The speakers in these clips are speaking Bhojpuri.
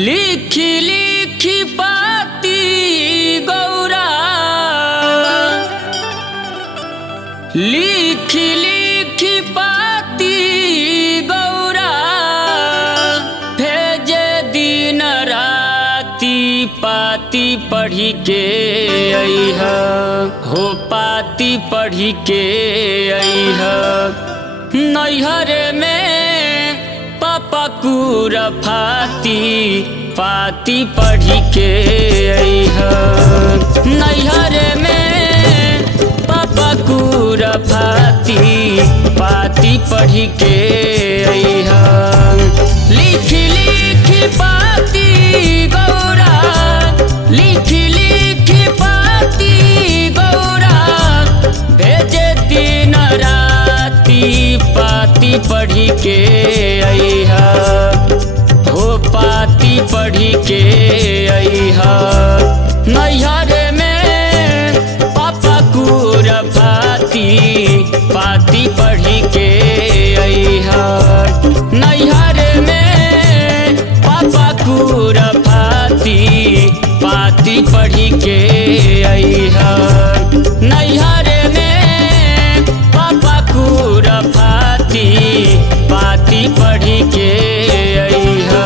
लिखी लिखी पाती गौरा, लिखी लिखी पाती गौरा, भेजे दिन राती पाती पढ़ी के अइहा हो, पाती पढ़ी के अइहा। नैहर में पापा कुरफाती पाती पढ़ी के अइहा। नैहर में पापा कुरफाती पाती पढ़ी के अइहा। लिखी लिखी पाती गौरा, लिखी लिखी पाती गौरा, भेजे दिन राती पाती पढ़ी के अइहा हो, पाती पढ़ी के अइहा। नैहर में पापा कुरफाती पाती पढ़ी के अइहा। नैहर में पापा कुरफाती पाती पढ़ी के अइहा। नैहर में पापा कुरफाती पाती पढ़ी के अइहा।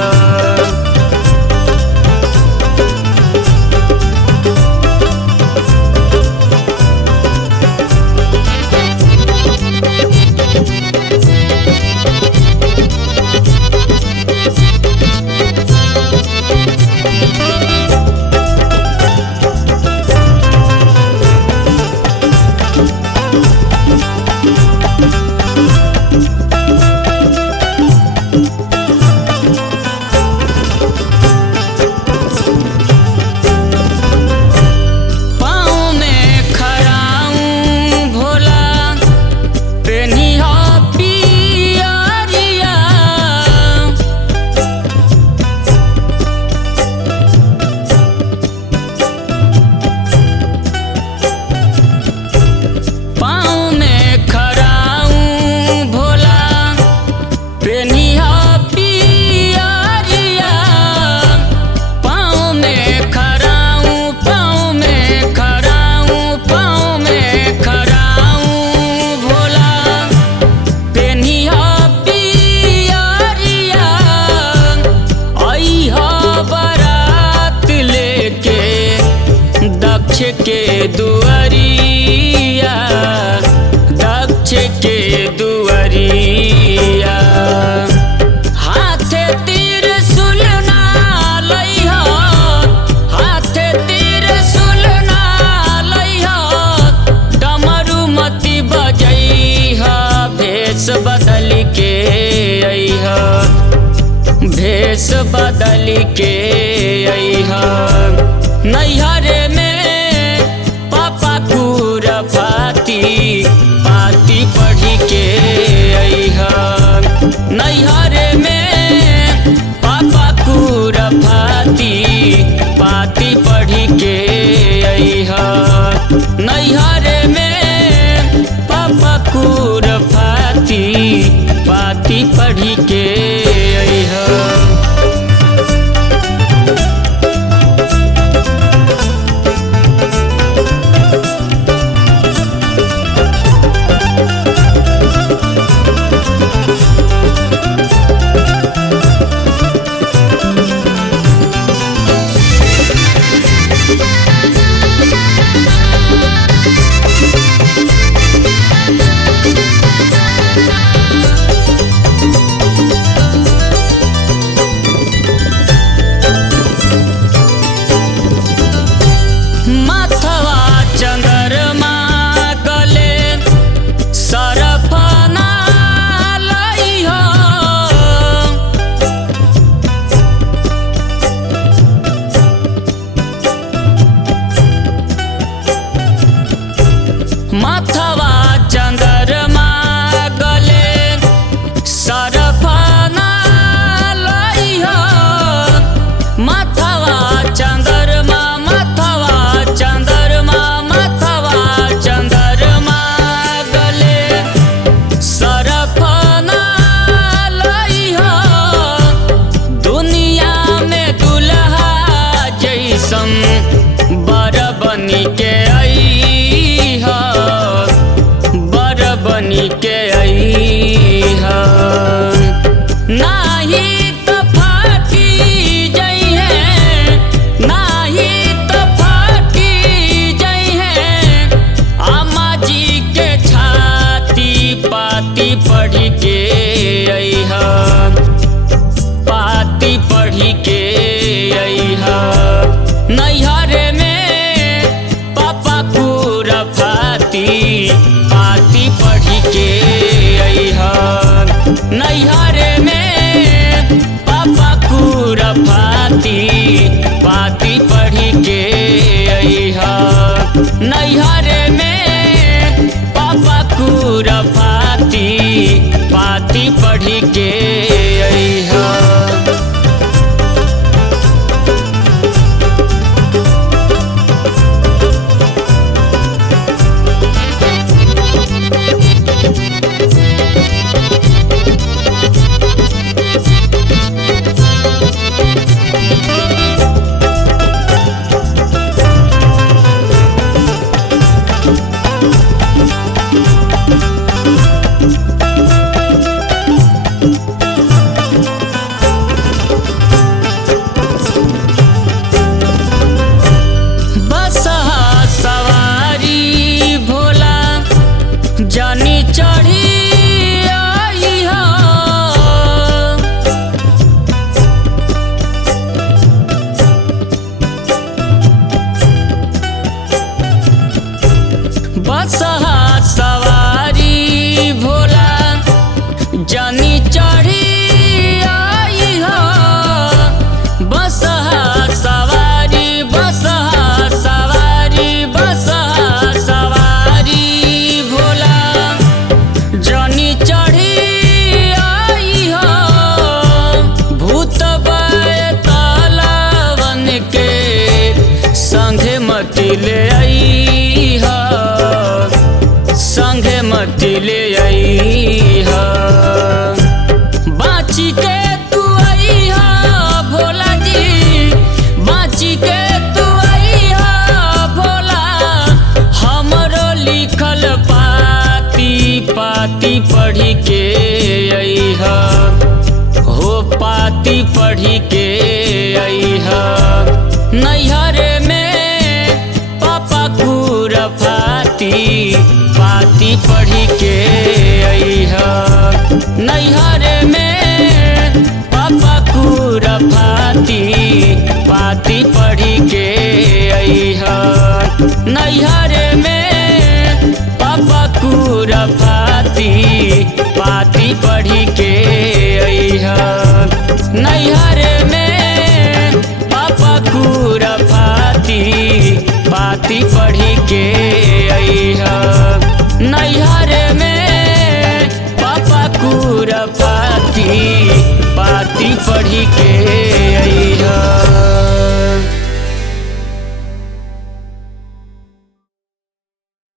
दक्ष के दुआरिया, दक्ष के दुआरिया, हाथे तीर सुलना लइहा, हाथे तीर सुलना लइहा, डमरू मती बजइहा, भेष बदल के अइहा, भेष बदल के अइहा। नैहर में पापा कुरफाती पाती पढ़ी के अइहा। नैहर में पापा कुरफाती पाती पढ़ी के अइहा। नैहर में पापा कुरफाती पाती पढ़ी के अइहा। माथवा चंद्रमा गले सरफना लइहा, माथवा चंद्रमा, माथवा चंद्रमा, माथवा चंद्रमा गले सरफना लइहा। दुनिया में पाती पाती पढ़ी के अइहन। नैहरे में पापा खुरफाती पाती पढ़ी के अइहन। नैहरे में पापा खुरफाती पाती पढ़ी के अइहन। जानी चढ़ी अइहा बसहा सवारी भोला जानी चढ़ी अइहा। बसहा सवारी बसहा सवारी बसहा सवारी भोला जानी चढ़ी अइहा। भूत बैतालवन के संघे मती ले अइहा संघे मती ले अइहा। बाची के तू अइहा भोला जी बाची के तू अइहा भोला। हमरो लिखल पाती पाती पढ़ी के अइहा हो पाती पढ़ी के अइहा। नैहरे में पापा खुरफाती पाती पढ़ी के अइहा। नैहरे में पापा खुरफाती पाती पढ़ी के अइहा। नैहरे में पापा खुरफाती पाती पढ़ी के अइहा। नैहरे में पापा खुरफाती पाती पढ़ी के अइहा। नैहरे में पापा खुरफाती पाती पढ़ी के अइहा।